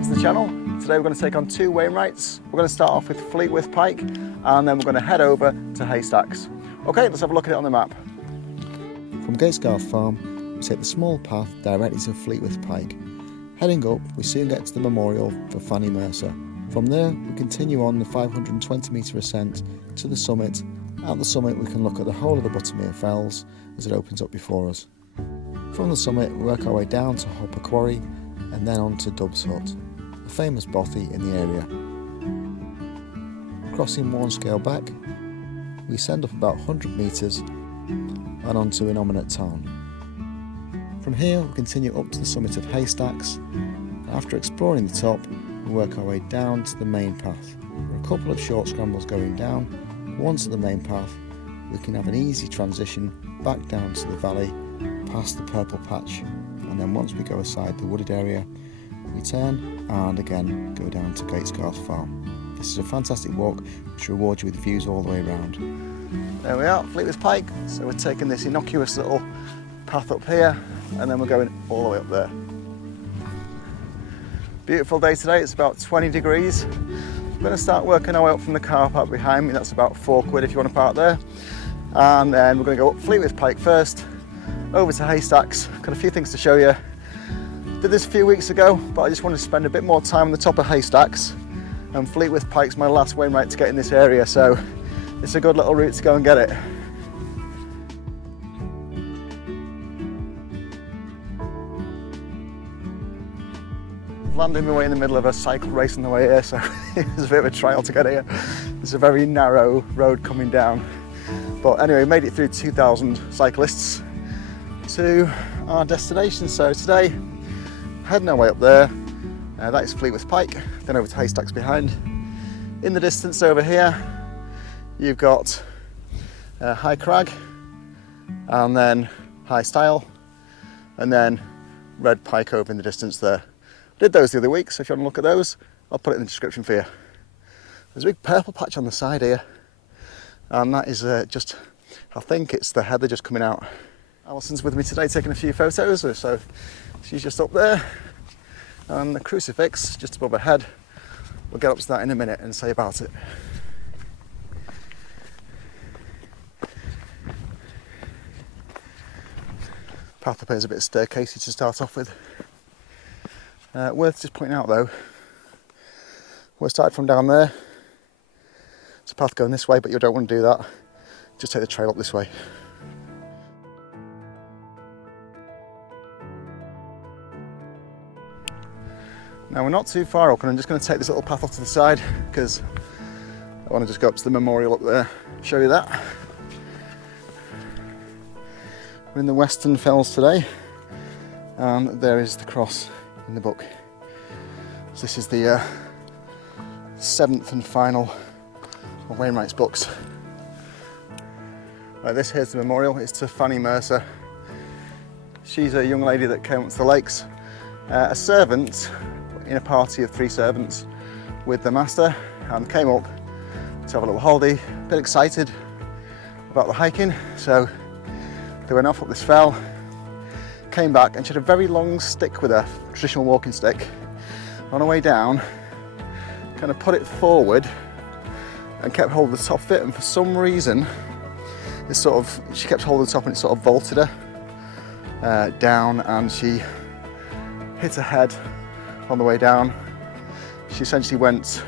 back to the channel. Today we're going to take on two Wainwrights. We're going to start off with Fleetwith Pike and then we're going to head over to Haystacks. Okay, let's have a look at it on the map. From Gatesgarth Farm, we take the small path directly to Fleetwith Pike. Heading up, we soon get to the memorial for Fanny Mercer. From there, we continue on the 520 metre ascent to the summit. At the summit, we can look at the whole of the Buttermere Fells as it opens up before us. From the summit, we work our way down to Hopper Quarry and then on to Dub's Hut, a famous bothy in the area. Crossing one scale back, we ascend up about 100 metres and onto Innominate Tarn. From here, we continue up to the summit of Haystacks, and after exploring the top, we work our way down to the main path. There are a couple of short scrambles going down. Once at the main path, we can have an easy transition back down to the valley, past the purple patch, and then once we go aside the wooded area, we turn and again go down to Gatesgarth Farm. This is a fantastic walk which rewards you with views all the way around. There we are, Fleetwith Pike. So we're taking this innocuous little path up here and then we're going all the way up there. Beautiful day today, it's about 20 degrees. We're going to start working our way up from the car park behind me. That's about £4 if you want to park there. And then we're going to go up Fleetwith Pike first, over to Haystacks. Got a few things to show you. Did this a few weeks ago, but I just wanted to spend a bit more time on the top of Haystacks. And Fleetwith Pike's my last Wainwright to get in this area, so it's a good little route to go and get it. I've landed my way in the middle of a cycle race on the way here, so it was a bit of a trial to get here. It's a very narrow road coming down. But anyway, made it through 2,000 cyclists to our destination. So today, heading our way up there. That is Fleetwith Pike, then over to Haystacks behind. In the distance over here, you've got High Crag, and then High Stile, and then Red Pike over in the distance there. I did those the other week, so if you want to look at those, I'll put it in the description for you. There's a big purple patch on the side here, and that is just, I think it's the heather just coming out. Alison's with me today taking a few photos, so she's just up there, and the crucifix just above her head. We'll get up to that in a minute and say about it. Path up here is a bit staircasey to start off with. Worth just pointing out though, we're started from down there. There's a path going this way, but you don't want to do that. Just take the trail up this way. Now we're not too far up, and I'm just going to take this little path off to the side because I want to just go up to the memorial up there, show you that. We're in the Western Fells today, and there is the cross in the book. So this is the 7th and final of Wainwright's books. Right, this here's the memorial. It's to Fanny Mercer. She's a young lady that came up to the lakes, a servant in a party of 3 servants with the master, and came up to have a little holiday, a bit excited about the hiking, so they went off up this fell, came back, and she had a very long stick with her, traditional walking stick. On her way down, kind of put it forward and kept hold of the top of it, and for some reason she kept hold of the top and it sort of vaulted her down, and she hit her head on the way down. She essentially went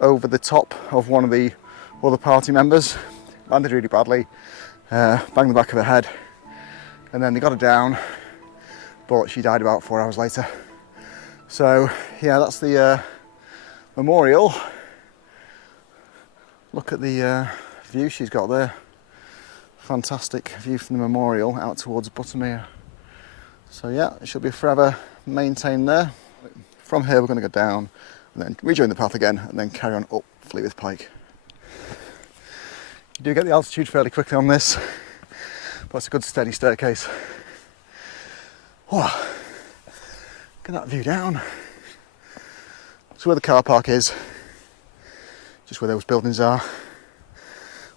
over the top of one of the other party members, landed really badly, banged the back of her head, and then they got her down, but she died about 4 hours later. So yeah, that's the memorial. Look at the view she's got there. Fantastic view from the memorial out towards Buttermere. So yeah, it should be forever maintained there. From here we're going to go down and then rejoin the path again and then carry on up Fleetwith Pike. You do get the altitude fairly quickly on this, but it's a good steady staircase. Oh, look at that view down. So where the car park is, just where those buildings are,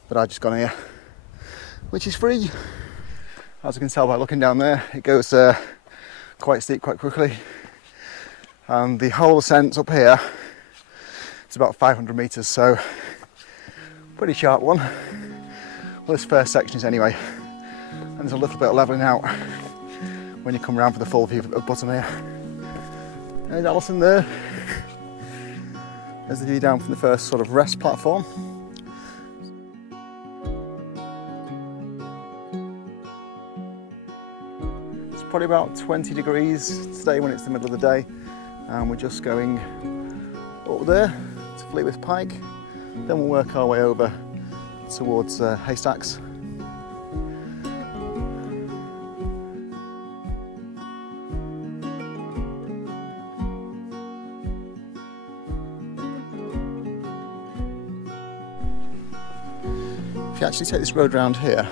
but I've just gone here, which is free. As you can tell by looking down there, it goes quite steep quite quickly. And the whole ascent up here, it's about 500 metres, so pretty sharp one. Well, this first section is anyway. And there's a little bit of levelling out when you come around for the full view of Buttermere. There's Alison there. There's the view down from the first sort of rest platform. It's probably about 20 degrees today when it's the middle of the day, and we're just going up there to Fleetwith Pike. Then we'll work our way over towards Haystacks. If you actually take this road round here,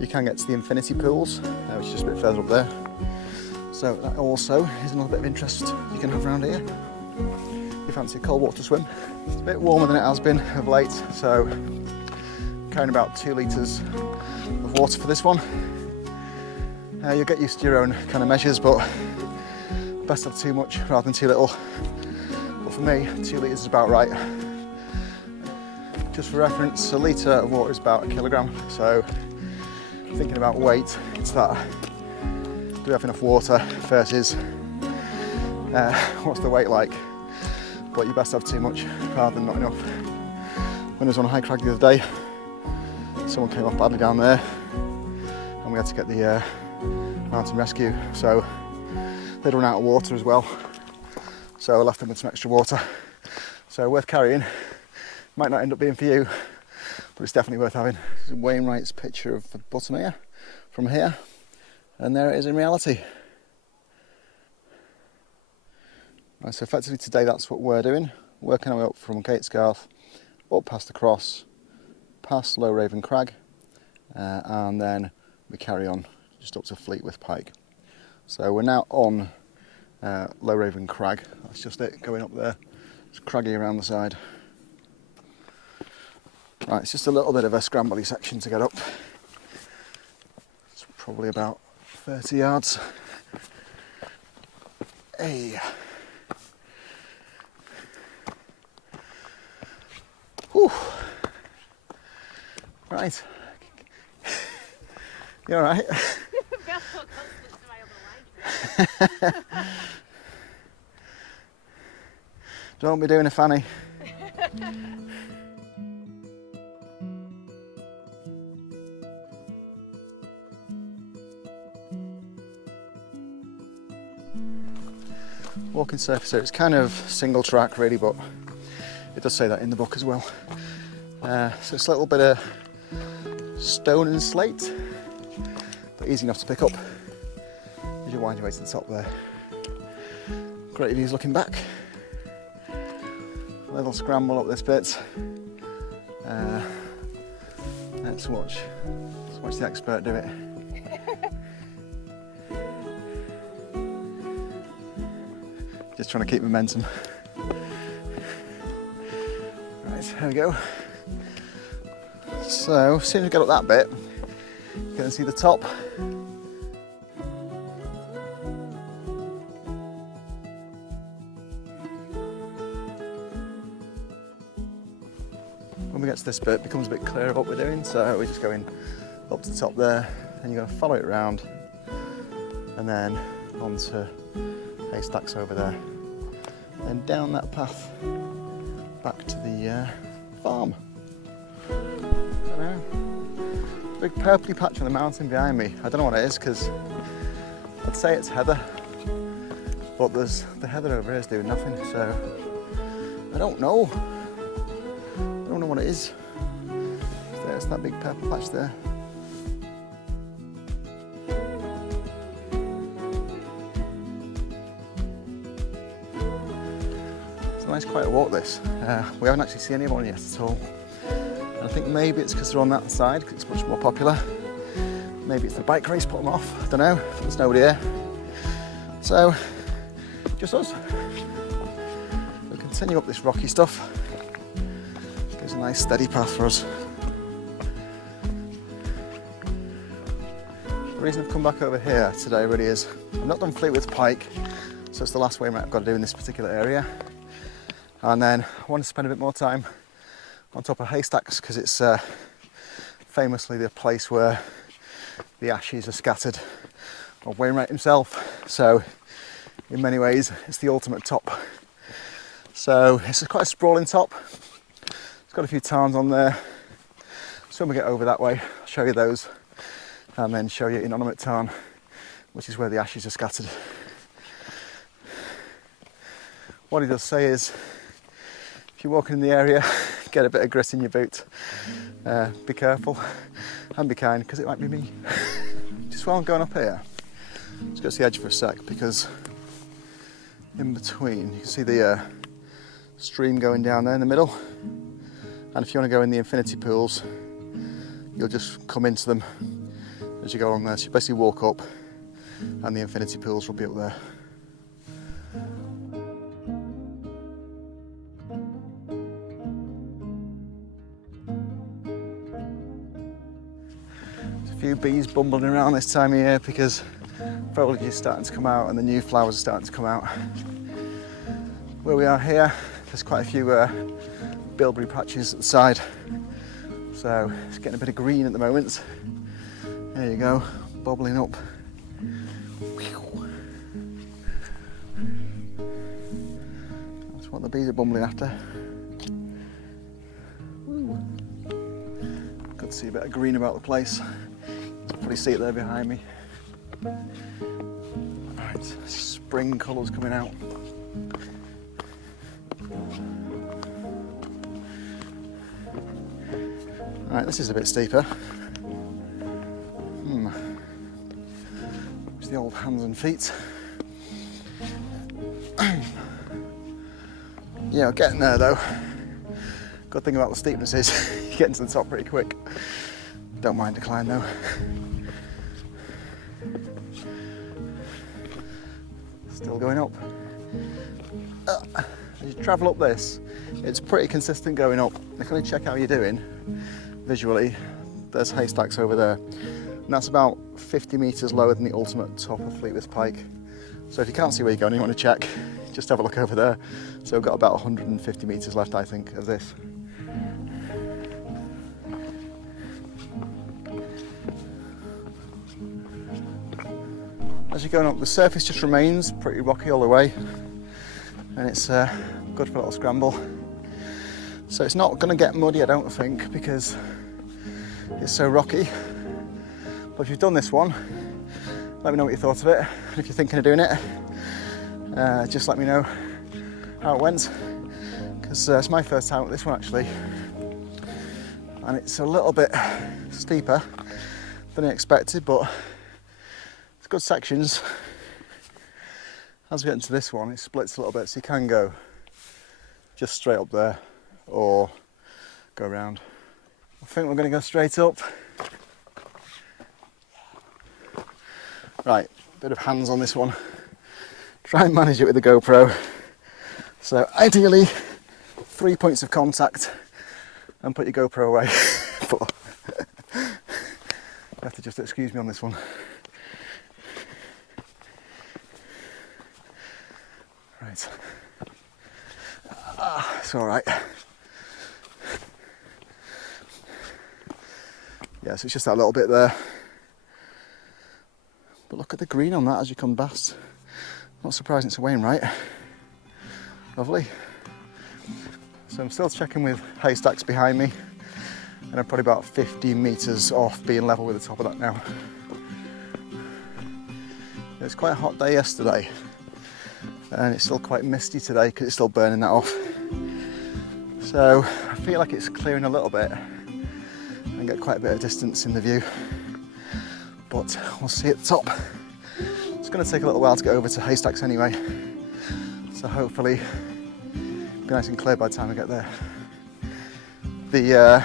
you can get to the infinity pools, which is just a bit further up there. So that also is another bit of interest you can have around here. If you fancy a cold water swim. It's a bit warmer than it has been of late, so I'm carrying about 2 litres of water for this one. You'll get used to your own kind of measures, but best have too much rather than too little. But for me, 2 litres is about right. Just for reference, a litre of water is about 1 kilogram, so thinking about weight, it's that. Do we have enough water versus what's the weight like? But you best have too much rather than not enough. When I was on a high crag the other day, someone came off badly down there and we had to get the mountain rescue, so they'd run out of water as well, so I left them with some extra water. So worth carrying. Might not end up being for you, but it's definitely worth having. This is Wainwright's picture of Buttermere from here, and there it is in reality. Right, so effectively today that's what we're doing, working our way up from Gatesgarth, up past the cross, past Low Raven Crag, and then we carry on just up to Fleetwith Pike. So we're now on Low Raven Crag, that's just it, going up there. It's craggy around the side. Right, it's just a little bit of a scrambly section to get up. It's probably about 30 yards. Hey. Whew. Right. You all right? Don't be doing a Fanny. Walking surface here, it's kind of single track really, but it does say that in the book as well. So it's a little bit of stone and slate, but easy enough to pick up as you wind your way to the top there. Great views looking back. A little scramble up this bit. Let's watch the expert do it. Just trying to keep momentum. Right, here we go. So, as soon as we get up that bit, you can see the top. When we get to this bit, it becomes a bit clearer what we're doing, so we're just going up to the top there, and you're going to follow it around, and then onto Haystacks over there, then down that path back to the farm. I don't know. Big purpley patch on the mountain behind me. I don't know what it is, because I'd say it's heather, but there's the heather over here is doing nothing, so I don't know. I don't know what it is. There's that big purple patch there. Nice quiet walk this. We haven't actually seen anyone yet at all. And I think maybe it's because they're on that side, because it's much more popular. Maybe it's the bike race put them off, I don't know, there's nobody here. So, just us. We'll continue up this rocky stuff. Gives a nice steady path for us. The reason I've come back over here today really is, I've not done Fleetwith Pike, So it's the last Wainwright I've got to do in this particular area. And then I want to spend a bit more time on top of Haystacks because it's famously the place where the ashes are scattered of Wainwright himself. So in many ways it's the ultimate top. So it's quite a sprawling top. It's got a few tarns on there. So when we get over that way, I'll show you those and then show you Innominate Tarn, which is where the ashes are scattered. What he does say is, if you're walking in the area, get a bit of grit in your boot. Be careful and be kind, because it might be me. Just while I'm going up here, let's go to the edge for a sec, because in between, you can see the stream going down there in the middle. And if you want to go in the infinity pools, you'll just come into them as you go along there. So you basically walk up and the infinity pools will be up there. There's a few bees bumbling around this time of year because foliage is starting to come out and the new flowers are starting to come out. Where we are here, there's quite a few bilberry patches at the side. So it's getting a bit of green at the moment. There you go, bobbling up. That's what the bees are bumbling after. Woo. Good to see a bit of green about the place. You can probably see it there behind me. Right, spring colours coming out. Right, this is a bit steeper. It's the old hands and feet. Yeah, we're getting there though. Good thing about the steepness is you get into the top pretty quick. Don't mind decline though. Still going up. As you travel up this, it's pretty consistent going up. If you want to check how you're doing visually, there's Haystacks over there. And that's about 50 metres lower than the ultimate top of Fleetwith Pike. So if you can't see where you're going and you want to check, just have a look over there. So we've got about 150 metres left, I think, of this. As you're going up, the surface just remains pretty rocky all the way. And it's good for a little scramble. So it's not going to get muddy, I don't think, because it's so rocky. But if you've done this one, let me know what you thought of it. And if you're thinking of doing it, just let me know how it went. Because it's my first time at this one actually. And it's a little bit steeper than I expected, but it's good sections. As we get into this one, it splits a little bit, so you can go just straight up there or go around. I think we're going to go straight up. Right, bit of hands on this one. Try and manage it with the GoPro. So ideally, 3 points of contact and put your GoPro away. But you have to just excuse me on this one. Right. It's all right. Yeah, so it's just that little bit there. But look at the green on that as you come past. Not surprising it's a Wainwright. Lovely. So I'm still checking with Haystacks behind me, and I'm probably about 50 metres off being level with the top of that now. It was quite a hot day yesterday, and it's still quite misty today because it's still burning that off. So I feel like it's clearing a little bit and get quite a bit of distance in the view, but we'll see at the top. It's going to take a little while to get over to Haystacks anyway, so hopefully it'll be nice and clear by the time I get there. The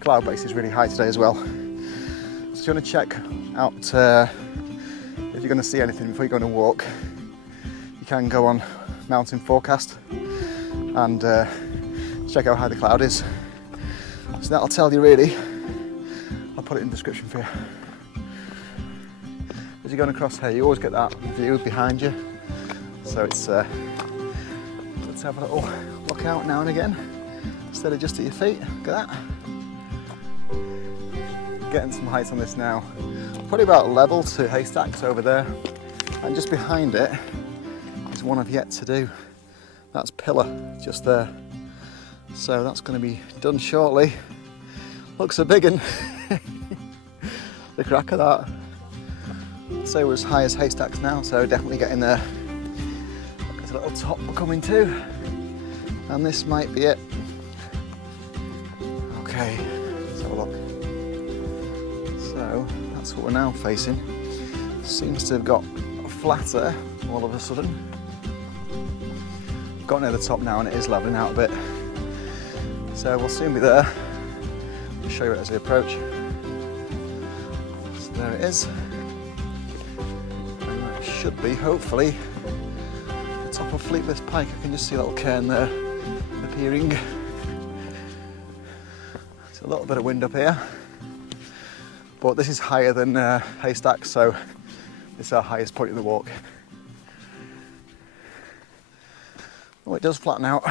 cloud base is really high today as well, so if you want to check out if you're going to see anything before you go on a walk, you can go on Mountain Forecast and check out how high the cloud is. So that'll tell you really. I'll put it in the description for you. As you're going across here, you always get that view behind you. So it's let's have a little look out now and again instead of just at your feet. Look at that. Getting some height on this now. Probably about level to Haystacks over there, and just behind it is one I've yet to do. That's Pillar just there. So that's going to be done shortly. Looks a big one. The crack of that. So we're as high as Haystacks now, so definitely getting there. There's a little top we're coming to, and this might be it. Okay, let's have a look. So that's what we're now facing. Seems to have got flatter all of a sudden. Got near the top now and it is leveling out a bit. So we'll soon be there. I'll show you it as we approach. So there it is. And that should be, hopefully, the top of Fleetwith Pike. I can just see a little cairn there appearing. It's a little bit of wind up here. But this is higher than Haystacks, so it's our highest point in the walk. Oh, it does flatten out.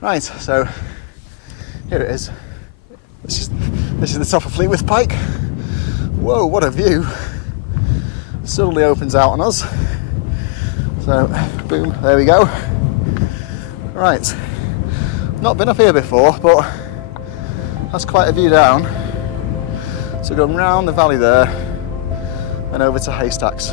Right, so here it is. This is the top of Fleetwith Pike. Whoa, what a view! Suddenly opens out on us. So, boom, there we go. Right, not been up here before, but that's quite a view down. So going round the valley there and over to Haystacks.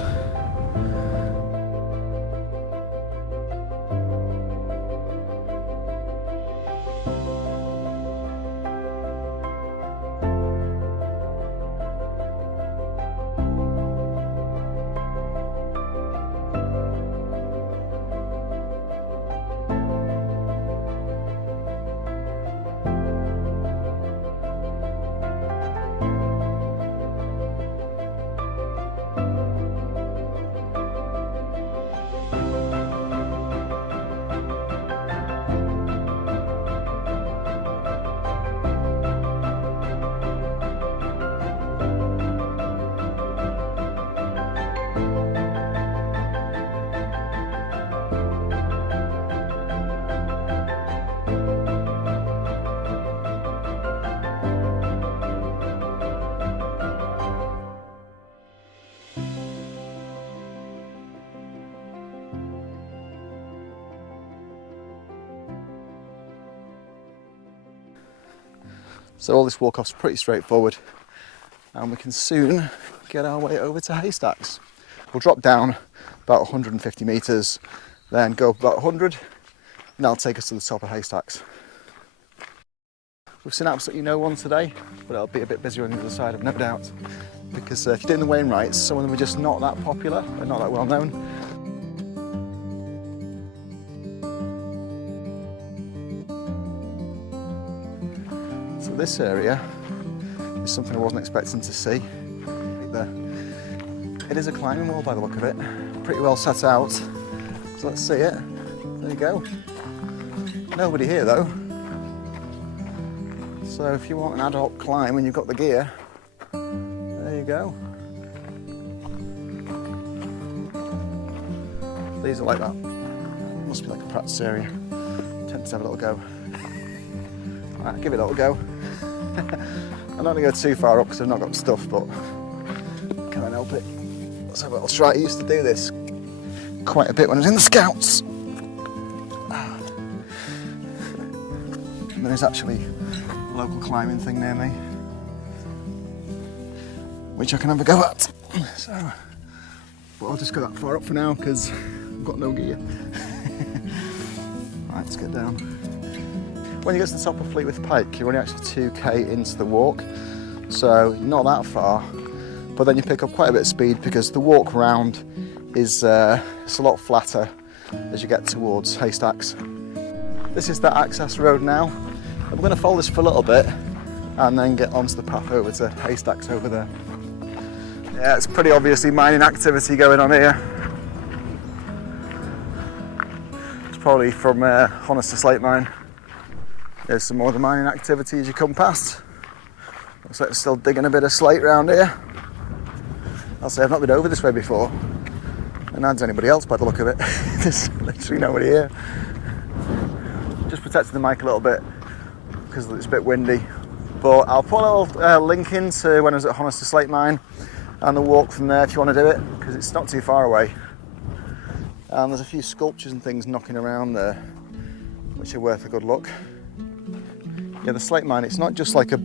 So all this walk-off's pretty straightforward, and we can soon get our way over to Haystacks. We'll drop down about 150 metres, then go up about 100, and that'll take us to the top of Haystacks. We've seen absolutely no one today, but it'll be a bit busier on the other side, I've no doubt, because if you're doing the Wainwrights, some of them are just not that popular, they're not that well known. So this area is something I wasn't expecting to see. It is a climbing wall by the look of it, pretty well set out. So let's see it. There you go. Nobody here though. So if you want an ad hoc climb and you've got the gear, there you go. These are like that. Must be like a practice area. Tempted to have a little go. Right, give it a little go. I'm not going to go too far up because I've not got stuff, but can't help it. Let's have a little try. I used to do this quite a bit when I was in the Scouts. And there's actually a local climbing thing near me, which I can have a go at. So, but I'll just go that far up for now because I've got no gear. Right, let's get down. When you get to the top of Fleetwith Pike, you're only actually 2k into the walk, so not that far, but then you pick up quite a bit of speed because the walk round is it's a lot flatter as you get towards Haystacks. This is the access road now. I'm going to follow this for a little bit and then get onto the path over to Haystacks over there. Yeah, it's pretty obviously mining activity going on here. It's probably from Honister slate mine. There's some more of the mining activity as you come past. Looks like they're still digging a bit of slate around here. I'll say I've not been over this way before, and neither's anybody else by the look of it. There's literally nobody here. Just protecting the mic a little bit because it's a bit windy. But I'll put a little link in to when I was at Honister Slate Mine and the walk from there if you want to do it, because it's not too far away. And there's a few sculptures and things knocking around there, which are worth a good look. Yeah, the slate mine, it's not just like a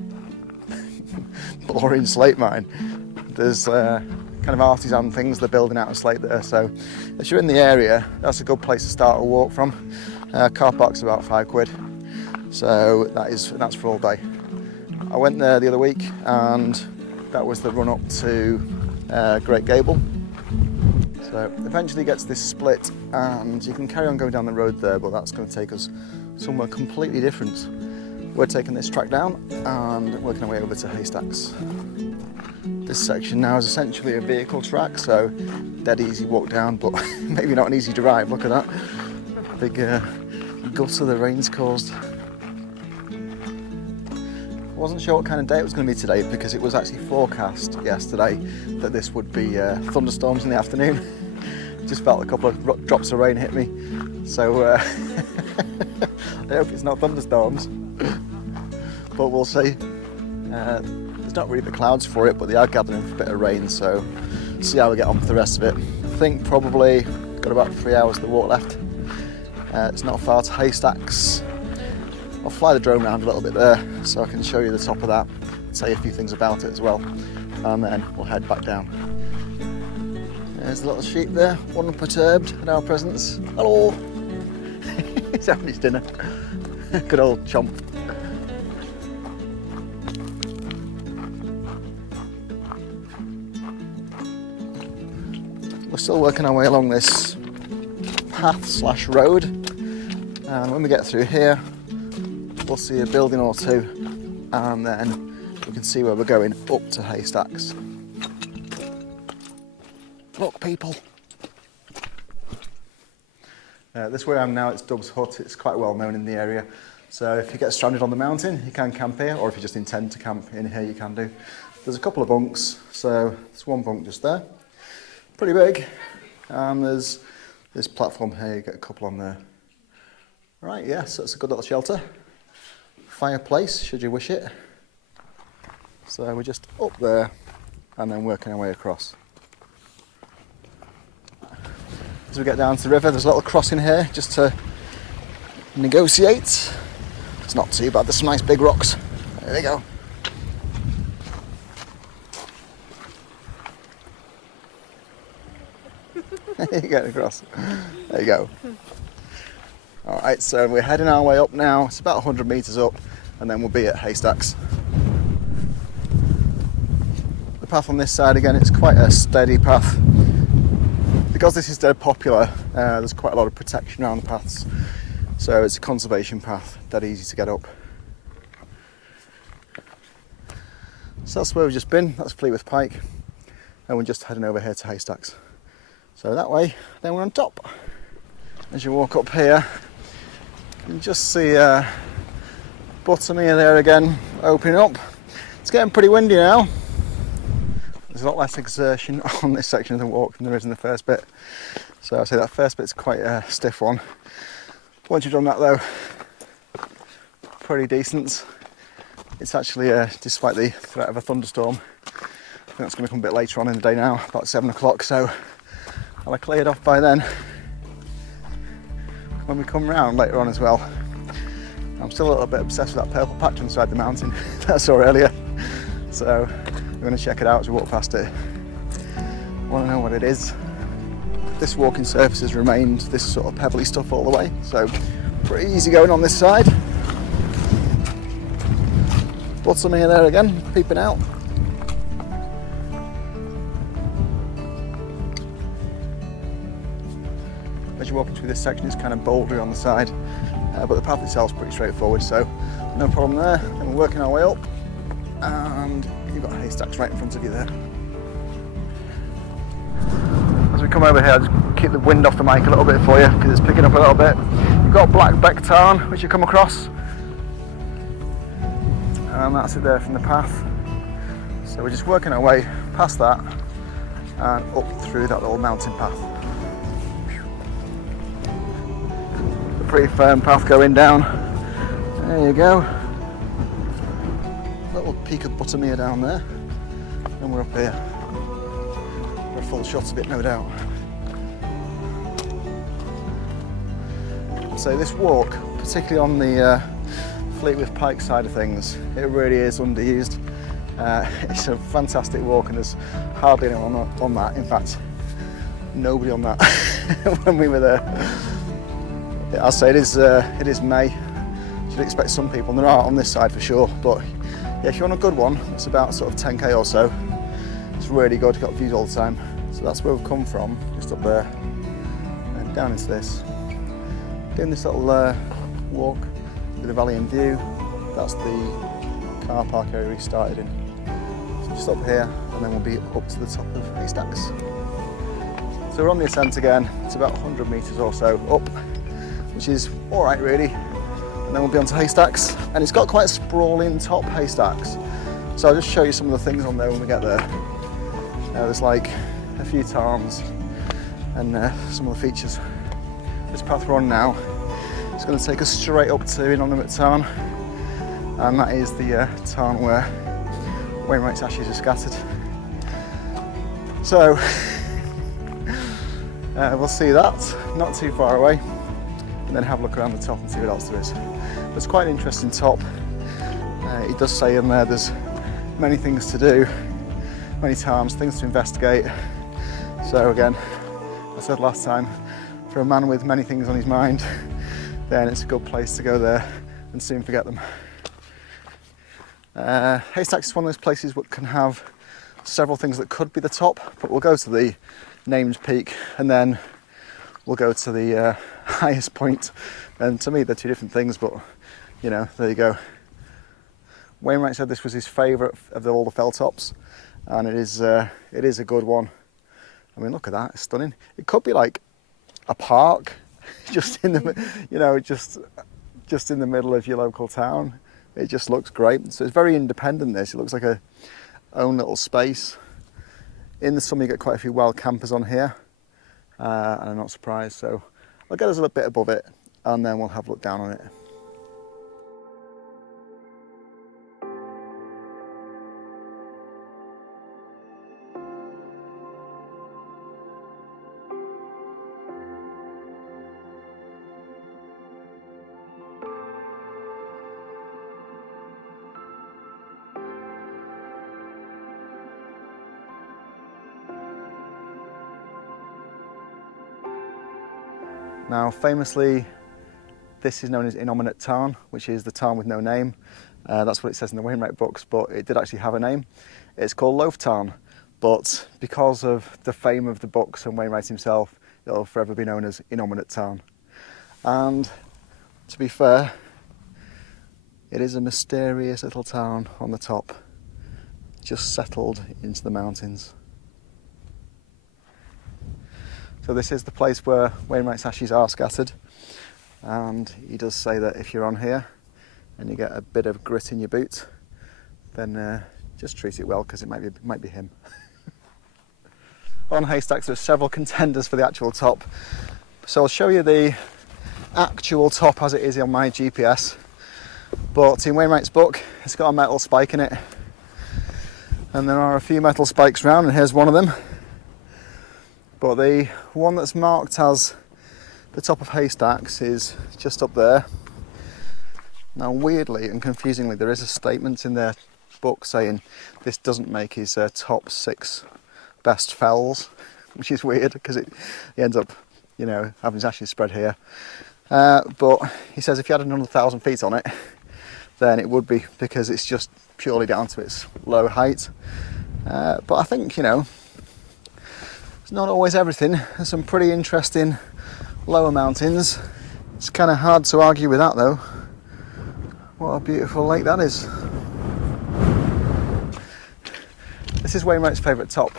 boring slate mine. There's kind of artisan things they're building out of slate there, so if you're in the area, that's a good place to start a walk from. Car park's about £5, so that's for all day. I went there the other week and that was the run up to Great Gable. So eventually gets this split and you can carry on going down the road there, but that's going to take us somewhere completely different. We're taking this track down and working our way over to Haystacks. This section now is essentially a vehicle track, so dead easy walk down, but maybe not an easy drive. Look at that big gutter the rain's caused. I wasn't sure what kind of day it was going to be today because it was actually forecast yesterday that this would be thunderstorms in the afternoon. Just felt a couple of drops of rain hit me, so I hope it's not thunderstorms, but we'll see. There's not really the clouds for it, but they are gathering for a bit of rain, so see how we get on with the rest of it. I think probably got about 3 hours of the walk left. It's not far to Haystacks. I'll fly the drone around a little bit there so I can show you the top of that, say a few things about it as well, and then we'll head back down. There's the little sheep there, one unperturbed at our presence. Hello! He's having his dinner. Good old chomp. We're still working our way along this path/road, and when we get through here we'll see a building or two and then we can see where we're going up to Haystacks. Look people! This way I am now, it's Dove's Hut. It's quite well known in the area, so if you get stranded on the mountain you can camp here, or if you just intend to camp in here you can do. There's a couple of bunks, so there's one bunk just there, pretty big, and there's this platform here, you get a couple on there. Right, yes, that's a good little shelter. Fireplace, should you wish it. So we're just up there and then working our way across. As we get down to the river, there's a little crossing here just to negotiate. It's not too bad, there's some nice big rocks. There we go. You get across. There you go. Alright, so we're heading our way up now. It's about 100 metres up and then we'll be at Haystacks. The path on this side again, it's quite a steady path. Because this is dead popular, there's quite a lot of protection around the paths. So it's a conservation path, dead easy to get up. So that's where we've just been, that's Fleetwith Pike. And we're just heading over here to Haystacks. So that way, then we're on top. As you walk up here, you can just see Buttermere there again, opening up. It's getting pretty windy now. There's a lot less exertion on this section of the walk than there is in the first bit. So I'd say that first bit's quite a stiff one. Once you've done that though, pretty decent. It's actually, despite the threat of a thunderstorm, I think that's going to come a bit later on in the day now, about 7 o'clock, so I'll have cleared off by then. When we come round later on as well, I'm still a little bit obsessed with that purple patch inside the mountain that I saw earlier, so we're going to check it out as we walk past it. I want to know what it is. This walking surface has remained this sort of pebbly stuff all the way, so pretty easy going on this side. Buttermere there again, peeping out. As you're walking through this section, it's kind of bouldery on the side, but the path itself is pretty straightforward, so no problem there. And we're working our way up, and you've got Haystacks right in front of you there. As we come over here, I'll just keep the wind off the mic a little bit for you because it's picking up a little bit. You've got Blackbeck Tarn, which you come across, and that's it there from the path. So we're just working our way past that and up through that little mountain path. A pretty firm path going down. There you go. Little peak of Buttermere down there, and we're up here for a full shot of it, no doubt. So this walk, particularly on the Fleetwith Pike side of things, it really is underused. It's a fantastic walk, and there's hardly anyone on that. In fact, nobody on that when we were there. I'll say it is May. You'd expect some people, and there are on this side for sure. But yeah, if you want a good one, it's about sort of 10k or so. It's really good. Got views all the time. So that's where we've come from, just up there, and down into this. Doing this little walk with the valley in view. That's the car park area we started in. So just up here, and then we'll be up to the top of Haystacks. So we're on the ascent again. It's about 100 metres or so up, which is all right really. And then we'll be on to Haystacks, and it's got quite a sprawling top, Haystacks. So I'll just show you some of the things on there when we get there. There's like a few tarns and some of the features. This path we're on now is going to take us straight up to Innominate Tarn, and that is the tarn where Wainwrights' ashes are scattered. So we'll see that, not too far away, and then have a look around the top and see what else there is. It's quite an interesting top. It does say in there there's many things to do, many tarns, things to investigate. So again, I said last time, for a man with many things on his mind, then it's a good place to go there and soon forget them. Haystacks is one of those places that can have several things that could be the top, but we'll go to the named peak and then we'll go to the highest point. And to me they're two different things, but you know, there you go. Wainwright said this was his favourite of all the fell tops, and it is a good one. I mean, look at that, it's stunning. It could be like a park, just in the, you know, just in the middle of your local town. It just looks great. So it's very independent, this. It looks like a own little space. In the summer you get quite a few wild campers on here, and I'm not surprised. So I'll get us a little bit above it, and then we'll have a look down on it. Now, famously, this is known as Innominate Tarn, which is the tarn with no name. That's what it says in the Wainwright books, but it did actually have a name. It's called Loaf Tarn, but because of the fame of the books and Wainwright himself, it'll forever be known as Innominate Tarn. And to be fair, it is a mysterious little town on the top, just settled into the mountains. So this is the place where Wainwright's ashes are scattered, and he does say that if you're on here and you get a bit of grit in your boot, then just treat it well, because it might be him. On Haystacks there are several contenders for the actual top, so I'll show you the actual top as it is on my GPS, but in Wainwright's book it's got a metal spike in it, and there are a few metal spikes around, and here's one of them. But the one that's marked as the top of Haystacks is just up there. Now, weirdly and confusingly, there is a statement in their book saying this doesn't make his top 6 best fells, which is weird because he ends up, you know, having his ashes spread here. But he says if you had another 1,000 feet on it, then it would be, because it's just purely down to its low height. But I think, you know, it's not always everything. There's some pretty interesting lower mountains. It's kind of hard to argue with that though. What a beautiful lake that is. This is Wainwright's favourite top.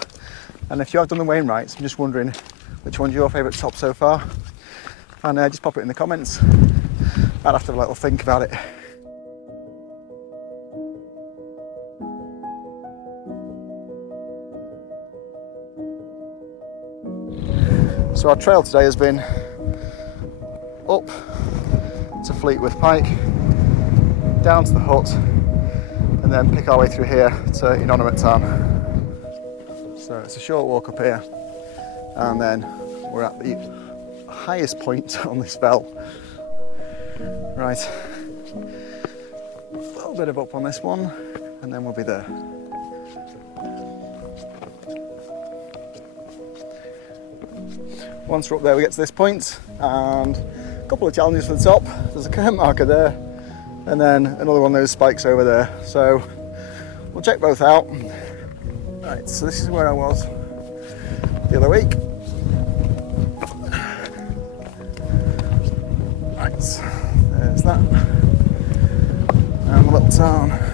And if you have done the Wainwrights, I'm just wondering which one's your favourite top so far. And just pop it in the comments. I'd have to have a little think about it. So our trail today has been up to Fleetwith Pike, down to the hut, and then pick our way through here to Innominate Tarn. So it's a short walk up here, and then we're at the highest point on this belt. Right, a little bit of up on this one, and then we'll be there. Once we're up there, we get to this point, and a couple of challenges for the top. There's a current marker there, and then another one of those spikes over there. So we'll check both out. Right, so this is where I was the other week. Right, there's that, and the little town.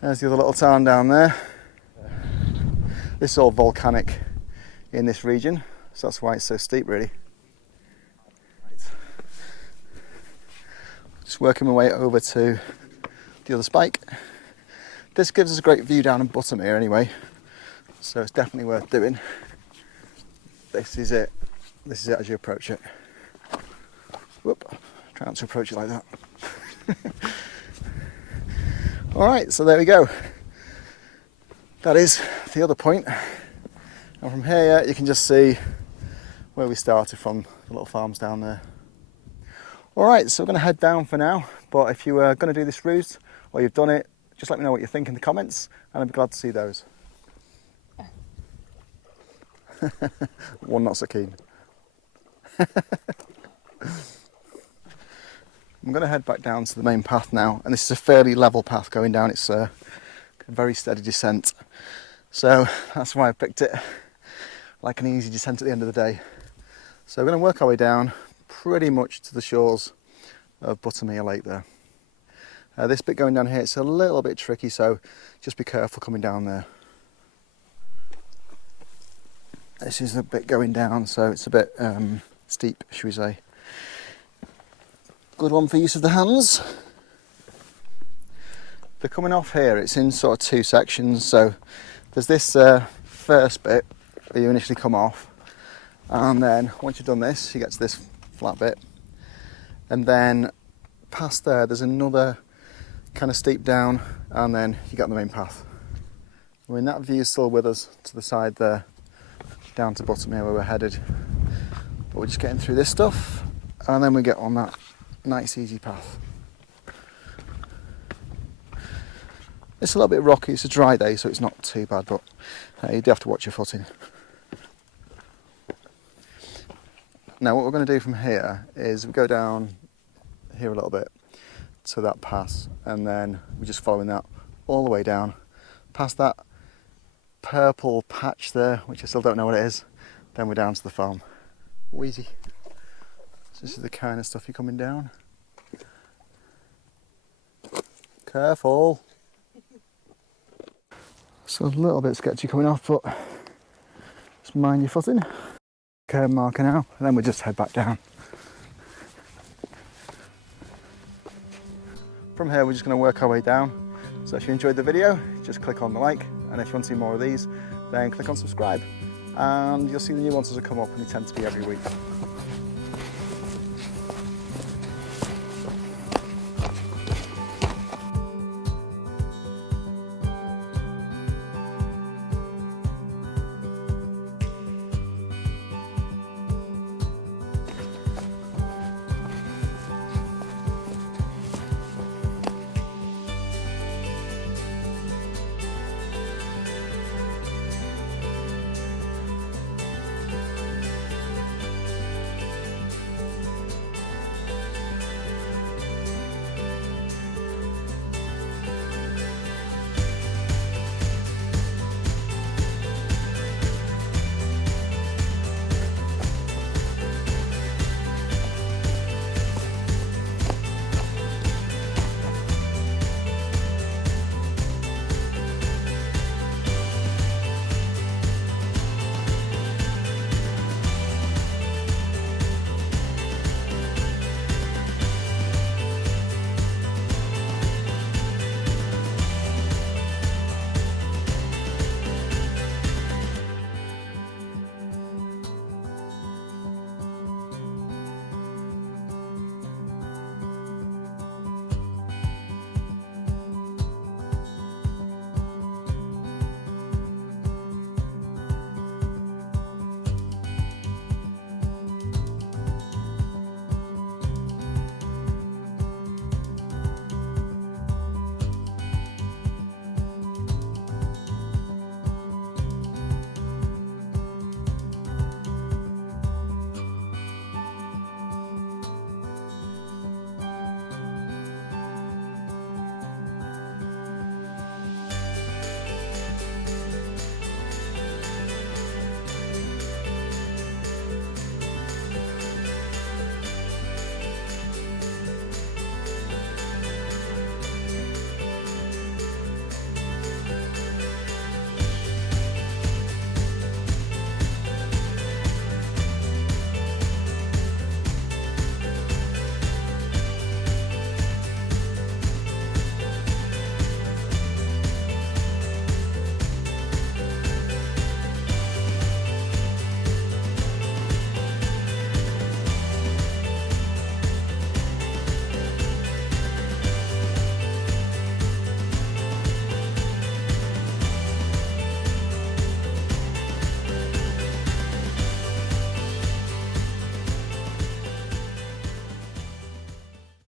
There's the other little town down there. This is all volcanic in this region, so that's why it's so steep, really. Right. Just working my way over to the other spike. This gives us a great view down in Buttermere anyway, so it's definitely worth doing. This is it. This is it as you approach it. Whoop, try not to approach it like that. Alright, so there we go. That is the other point. And from here you can just see where we started from, the little farms down there. Alright, so we're going to head down for now, but if you are going to do this route, or you've done it, just let me know what you think in the comments, and I'd be glad to see those. One not so keen. I'm going to head back down to the main path now, and this is a fairly level path going down. It's a very steady descent, so that's why I picked it, like an easy descent at the end of the day. So we're going to work our way down pretty much to the shores of Buttermere Lake there. This bit going down here, it's a little bit tricky, so just be careful coming down there. This is the bit going down, so it's a bit steep, should we say. Good one for use of the hands. They're coming off here, it's in sort of two sections, so there's this first bit where you initially come off, and then once you've done this, you get to this flat bit, and then past there's another kind of steep down, and then you get on the main path. I mean, that view is still with us to the side there, down to Buttermere where we're headed, but we're just getting through this stuff, and then we get on that nice easy path. It's a little bit rocky, it's a dry day, so it's not too bad, but you do have to watch your footing. Now what we're going to do from here is we go down here a little bit to that pass, and then we're just following that all the way down past that purple patch there, which I still don't know what it is. Then we're down to the farm. Wheezy. So this is the kind of stuff you're coming down. Careful. So a little bit sketchy coming off, but just mind your footing. Curve marker now, and then we'll just head back down. From here we're just going to work our way down. So if you enjoyed the video, just click on the like, and if you want to see more of these, then click on subscribe, and you'll see the new ones as they come up, and they tend to be every week.